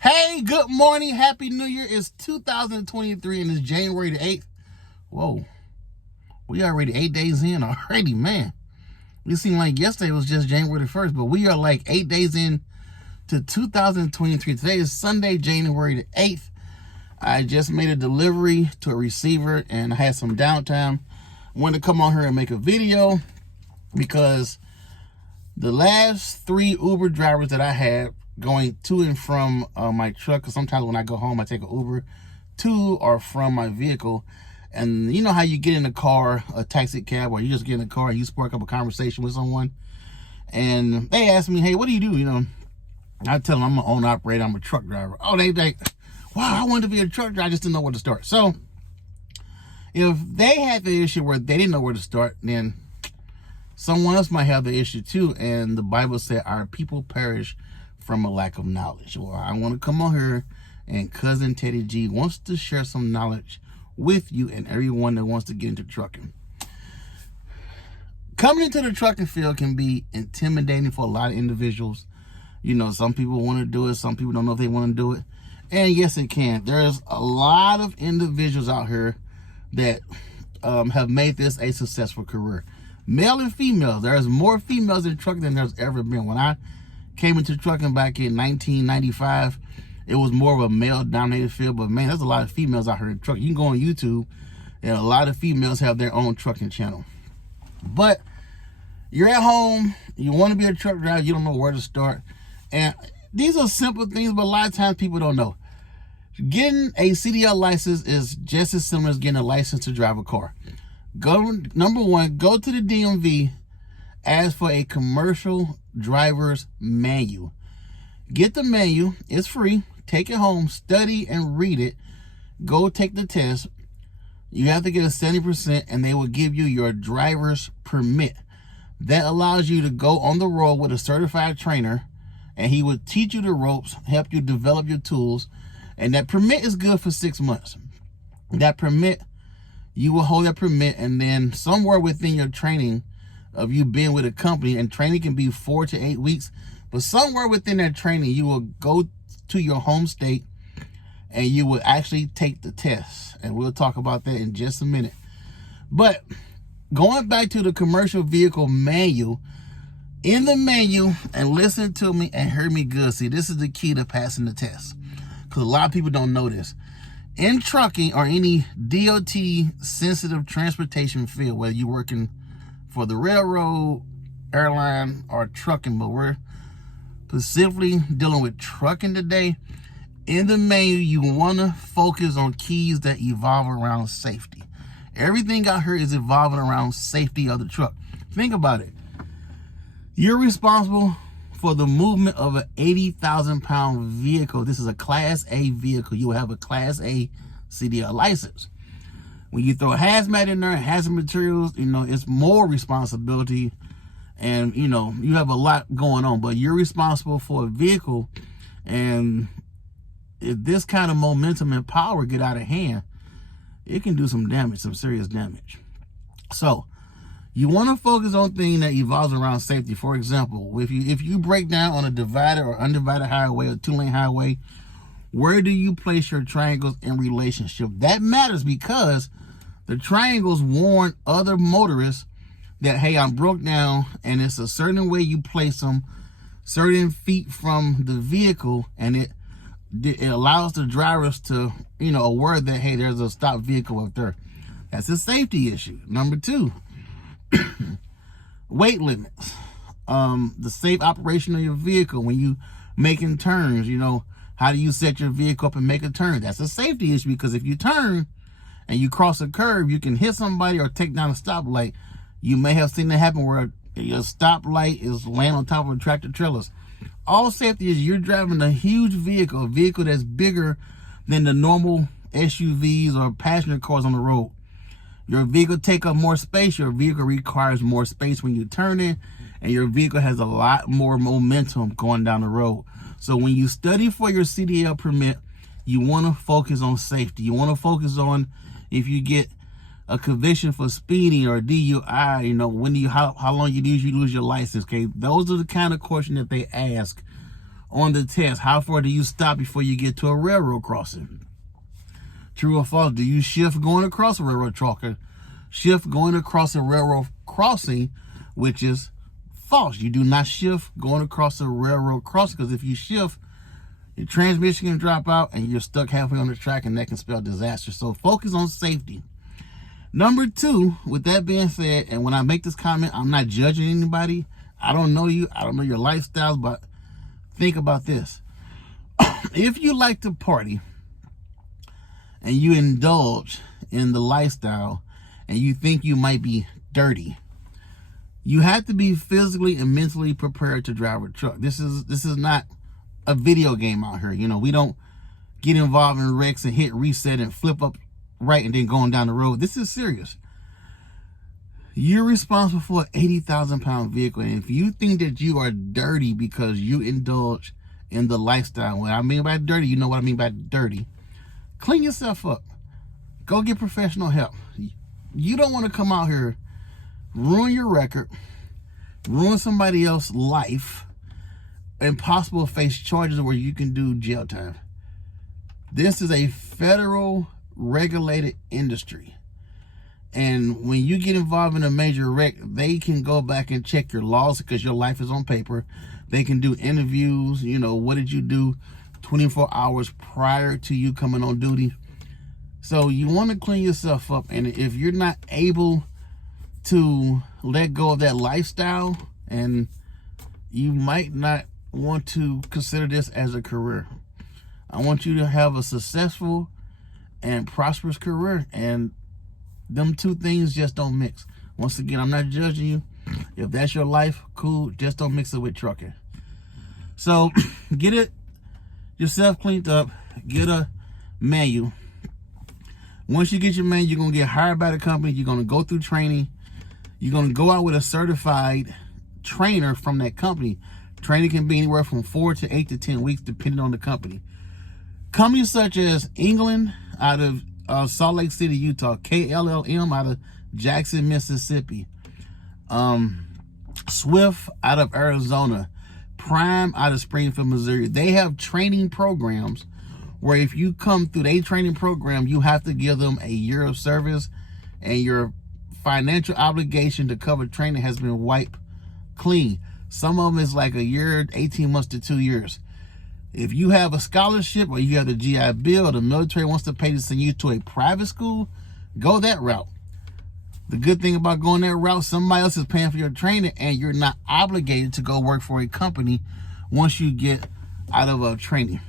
Hey, good morning. Happy New Year. It's 2023 and it's January the 8th. Whoa. We already 8 days in already, man. It seemed like yesterday was just January the 1st, but we are like 8 days in to 2023. Today is Sunday, January the 8th. I just made a delivery to a receiver and I had some downtime. I wanted to come on here and make a video because the last 3 Uber drivers that I had going to and from my truck, because sometimes when I go home, I take an Uber to or from my vehicle. And you know how you get in a car, a taxi cab, or you just get in a car and you spark up a conversation with someone. And they ask me, hey, what do you do? You know, I tell them I'm an owner operator, I'm a truck driver. Oh, they wow, I wanted to be a truck driver, I just didn't know where to start. So if they had the issue where they didn't know where to start, then someone else might have the issue too. And the Bible said our people perish from a lack of knowledge. Well, I want to come on here, and Cousin Teddy G wants to share some knowledge with you and everyone that wants to get into trucking. Coming into the trucking field can be intimidating for a lot of individuals. You know, some people want to do it, some people don't know if they want to do it. And yes, it can. There's a lot of individuals out here that have made this a successful career. Male and female. There's more females in trucking than there's ever been. When I came into trucking back in 1995, it was more of a male-dominated field. But man, there's a lot of females out here in trucking. You can go on YouTube, and a lot of females have their own trucking channel. But you're at home, you want to be a truck driver, you don't know where to start. And these are simple things, but a lot of times people don't know. Getting a CDL license is just as similar as getting a license to drive a car. Number one, go to the DMV, ask for a commercial driver's manual. Get the manual, it's free. Take it home, study and read it. Go take the test. You have to get a 70% and they will give you your driver's permit. That allows you to go on the road with a certified trainer, and he will teach you the ropes, help you develop your tools. And that permit is good for 6 months. That permit, you will hold that permit, and then somewhere within your training of you being with a company, and training can be 4 to 8 weeks, but somewhere within that training, you will go to your home state and you will actually take the test. And we'll talk about that in just a minute. But going back to the commercial vehicle manual, in the manual, and listen to me and hear me good. See, this is the key to passing the test, because a lot of people don't know this. In trucking or any DOT sensitive transportation field, whether you're working for the railroad, airline, or trucking, but we're specifically dealing with trucking today, in the manual, you want to focus on keys that evolve around safety. Everything out here is evolving around safety of the truck. Think about it. You're responsible for the movement of an 80,000 pound vehicle. This is a Class A vehicle. You will have a Class A CDL license. When you throw hazmat in there, hazard materials, you know, it's more responsibility. And, you know, you have a lot going on, but you're responsible for a vehicle. And if this kind of momentum and power get out of hand, it can do some damage, some serious damage. So you want to focus on things that evolves around safety. For example, if you break down on a divided or undivided highway or 2-lane highway, where do you place your triangles in relationship? That matters because the triangles warn other motorists that, hey, I'm broke down, and it's a certain way you place them, certain feet from the vehicle, and it allows the drivers to, you know, aware that, hey, there's a stopped vehicle up there. That's a safety issue. Number 2, weight limits. The safe operation of your vehicle when you making turns. You know, how do you set your vehicle up and make a turn? That's a safety issue, because if you turn and you cross a curb, you can hit somebody or take down a stoplight. You may have seen that happen where your stoplight is laying on top of tractor trailers. All safety is you're driving a huge vehicle, a vehicle that's bigger than the normal SUVs or passenger cars on the road. Your vehicle take up more space. Your vehicle requires more space when you turn it, and your vehicle has a lot more momentum going down the road. So when you study for your CDL permit, you want to focus on safety. You want to focus on, if you get a conviction for speeding or DUI, you know, when do you, how long you lose your license, okay? Those are the kind of questions that they ask on the test. How far do you stop before you get to a railroad crossing? True or false? Do you shift going across a railroad crossing? Shift going across a railroad crossing, which is false. You do not shift going across a railroad crossing, because if you shift, your transmission can drop out and you're stuck halfway on the track, and that can spell disaster. So focus on safety. Number two, with that being said, and when I make this comment, I'm not judging anybody. I don't know you. I don't know your lifestyles, but think about this. If you like to party and you indulge in the lifestyle and you think you might be dirty, you have to be physically and mentally prepared to drive a truck. This is not a video game out here. You know, we don't get involved in wrecks and hit reset and flip up right and then going down the road. This is serious. You're responsible for an 80,000 pound vehicle. And if you think that you are dirty because you indulge in the lifestyle, what I mean by dirty, you know what I mean by dirty. Clean yourself up. Go get professional help. You don't want to come out here, ruin your record, ruin somebody else's life, and possibly face charges where you can do jail time. This is a federal regulated industry. And when you get involved in a major wreck, they can go back and check your laws because your life is on paper. They can do interviews. You know, what did you do 24 hours prior to you coming on duty? So you want to clean yourself up. And if you're not able to let go of that lifestyle, and you might not want to consider this as a career. I want you to have a successful and prosperous career, and them two things just don't mix. Once again, I'm not judging you. If that's your life, cool. Just don't mix it with trucking. So get it yourself cleaned up. Get a manual. Once you get your manual, you're going to get hired by the company. You're going to go through training. You're going to go out with a certified trainer from that company. Training can be anywhere from 4 to 8 to 10 weeks, depending on the company. Companies such as England out of Salt Lake City, Utah, KLLM out of Jackson, Mississippi, Swift out of Arizona, Prime out of Springfield, Missouri. They have training programs where if you come through their training program, you have to give them a year of service, and your financial obligation to cover training has been wiped clean. Some of them is like a year, 18 months to 2 years. If you have a scholarship or you have the GI Bill, the military wants to pay to send you to a private school, go that route. The good thing about going that route, somebody else is paying for your training, and you're not obligated to go work for a company once you get out of a training.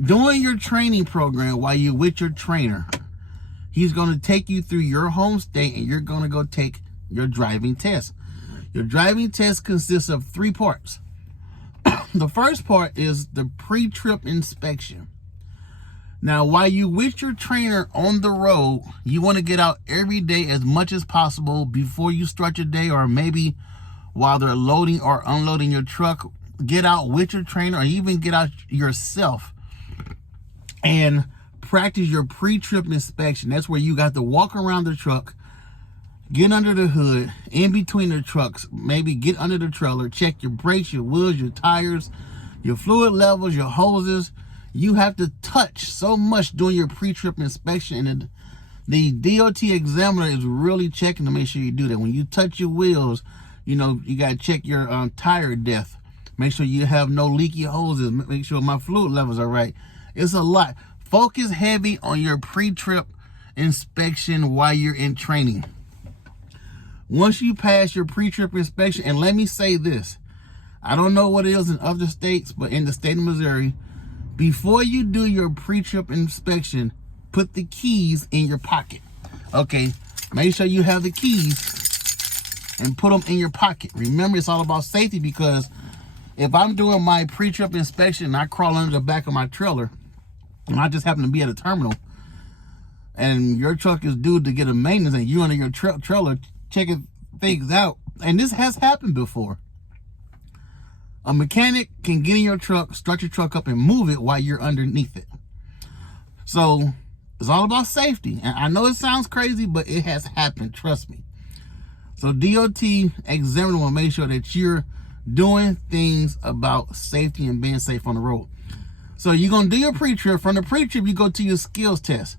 Doing your training program while you're with your trainer, he's going to take you through your home state, and you're going to go take your driving test. Your driving test consists of 3 parts. The first part is the pre-trip inspection. Now, while you with your trainer on the road, you want to get out every day as much as possible before you start your day, or maybe while they're loading or unloading your truck. Get out with your trainer, or even get out yourself and practice your pre-trip inspection. That's where you got to walk around the truck, get under the hood, in between the trucks, maybe get under the trailer, check your brakes, your wheels, your tires, your fluid levels, your hoses. You have to touch so much during your pre-trip inspection, and the DOT examiner is really checking to make sure you do that. When you touch your wheels, you know, you got to check your tire depth. Make sure you have no leaky hoses. Make sure my fluid levels are right. It's a lot. Focus heavy on your pre-trip inspection while you're in training. Once you pass your pre-trip inspection, and let me say this, I don't know what it is in other states, but in the state of Missouri, before you do your pre-trip inspection, put the keys in your pocket. Okay, make sure you have the keys and put them in your pocket. Remember, it's all about safety, because if I'm doing my pre-trip inspection and I crawl under the back of my trailer, and I just happen to be at a terminal, and your truck is due to get a maintenance, and you under your trailer checking things out, and this has happened before. A mechanic can get in your truck, start your truck up, and move it while you're underneath it. So It's all about safety. And I know it sounds crazy, but it has happened. Trust me. So DOT examiner will make sure that you're doing things about safety and being safe on the road. So you're going to do your pre-trip. From the pre-trip, you go to your skills test.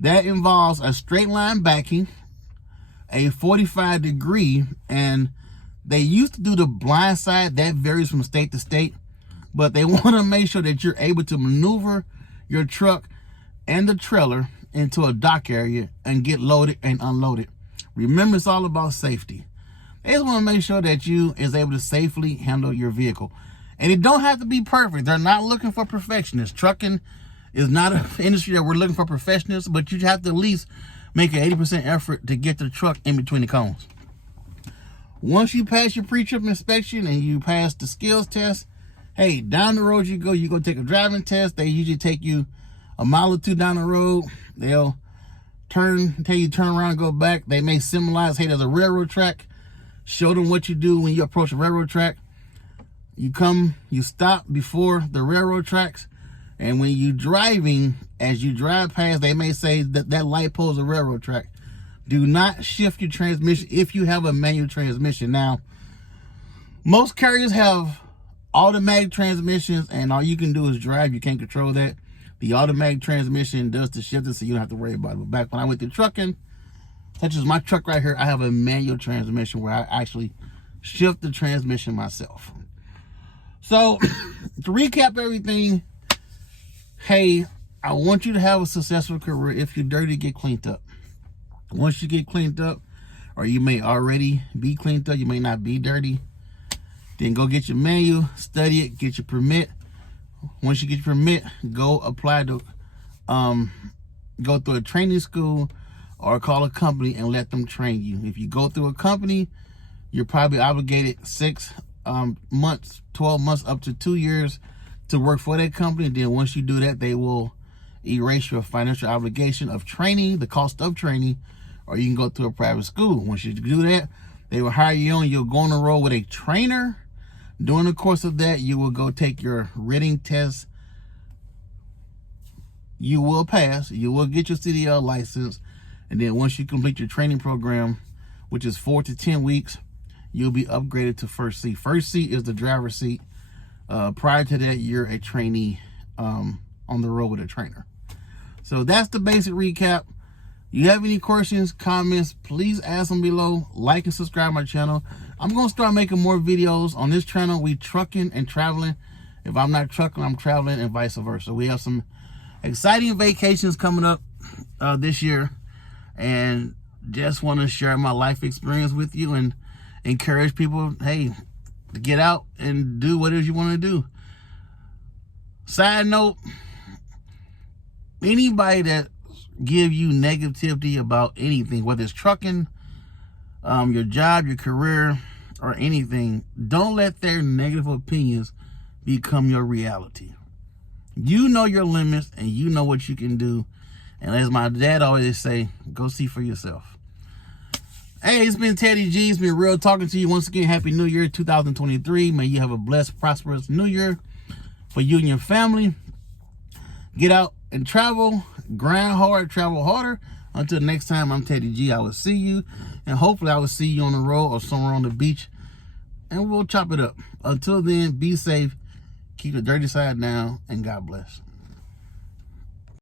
That involves a straight line backing, a 45 degree, and they used to do the blind side. That varies from state to state, but they want to make sure that you're able to maneuver your truck and the trailer into a dock area and get loaded and unloaded. Remember, it's all about safety. They just want to make sure that you is able to safely handle your vehicle. And it don't have to be perfect. They're not looking for perfectionists. Trucking is not an industry that we're looking for professionals, but you have to at least make an 80% effort to get the truck in between the cones. Once you pass your pre-trip inspection and you pass the skills test, hey, down the road you go take a driving test. They usually take you a mile or two down the road. They'll tell you turn around and go back. They may symbolize, hey, there's a railroad track. Show them what you do when you approach a railroad track. You stop before the railroad tracks. And when you're driving, as you drive past, they may say that light pole is a railroad track. Do not shift your transmission if you have a manual transmission. Now, most carriers have automatic transmissions, and all you can do is drive. You can't control that. The automatic transmission does the shifting, so you don't have to worry about it. But back when I went to trucking, such as my truck right here, I have a manual transmission where I actually shift the transmission myself. So, to recap everything, hey, I want you to have a successful career. If you're dirty, get cleaned up. Once you get cleaned up, or you may already be cleaned up, you may not be dirty, then go get your manual, study it, get your permit. Once you get your permit, go apply to, go through a training school or call a company and let them train you. If you go through a company, you're probably obligated 6 months, 12 months, up to 2 years to work for that company. And then once you do that, they will erase your financial obligation of training, the cost of training, or you can go to a private school. Once you do that, they will hire you on. You'll go on the road with a trainer. During the course of that, you will go take your written test. You will pass. You will get your CDL license. And then once you complete your training program, which is 4 to 10 weeks, you'll be upgraded to first seat. First seat is the driver's seat. Prior to that, you're a trainee on the road with a trainer. So that's the basic recap. You have any questions, comments, please ask them below. Like and subscribe my channel. I'm going to start making more videos on this channel. We trucking and traveling. If I'm not trucking, I'm traveling, and vice versa. We have some exciting vacations coming up this year, and just want to share my life experience with you and encourage people, hey, to get out and do what it is you want to do. Side note, anybody that give you negativity about anything, whether it's trucking, your job, your career, or anything, don't let their negative opinions become your reality. You know your limits and you know what you can do. And as my dad always say, go see for yourself. Hey, it's been Teddy G. It's been real talking to you. Once again, Happy New Year 2023. May you have a blessed, prosperous New Year for you and your family. Get out and travel. Grind hard, travel harder. Until next time, I'm Teddy G. I will see you. And hopefully I will see you on the road or somewhere on the beach. And we'll chop it up. Until then, be safe. Keep the dirty side down. And God bless.